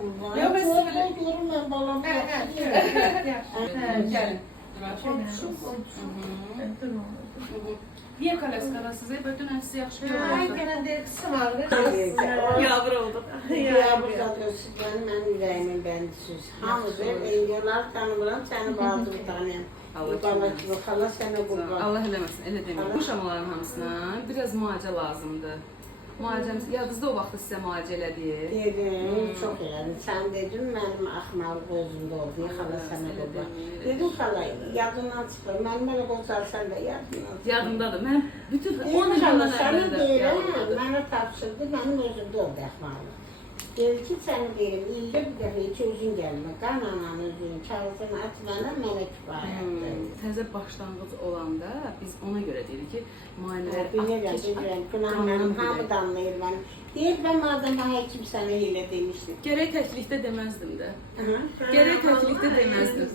qurban. Yox, mən sizə belə- Görüm mən balam. Gəlin. Niyə kaləskarasız? Bütün əsli yaxşı Ay, görürəm. gələndə qısım ağrır. Yavru oldu. Yağmur zaten mən ürəyimin bəndisiz. Hamı ver, engellər tanımıram, səni bazı tanıyam. Xala sənə qurban. Allah eləməsin, elə demək. Bu şamaların hamısına biraz müalicə lazımdır. Müalicəmiz, yadınızda o vaxt sizə müalicə elədik. Dedim, çox elədim. Sən dedim, mənim axmaq gözümdə oldu, xala sənə qurban. Dedim, xala, yadından çıxır, mənim elə qocalsan da yadından çıxır. Yadındadır. Mən bütün 10 Dedim, il xala, bundan sənə əvvəldə deyirəm, yadındadır. mənə tapşırdı, mənim özümdə oldu axmaqlı. Dedi ki, səni deyirəm, ildə bir dəfə heç özün gəlmə, qan ananın özünün kağızını at mənə kifayətdir. Təzə başlanğıc olanda biz ona görə deyirik ki, müayinələr Bilirəm, günahlarım hamı danlayır məni. Deyir, mən madəm həkim sənə elə demişdim. Gərək təklikdə deməzdim də. Gərək təklikdə deməzdim.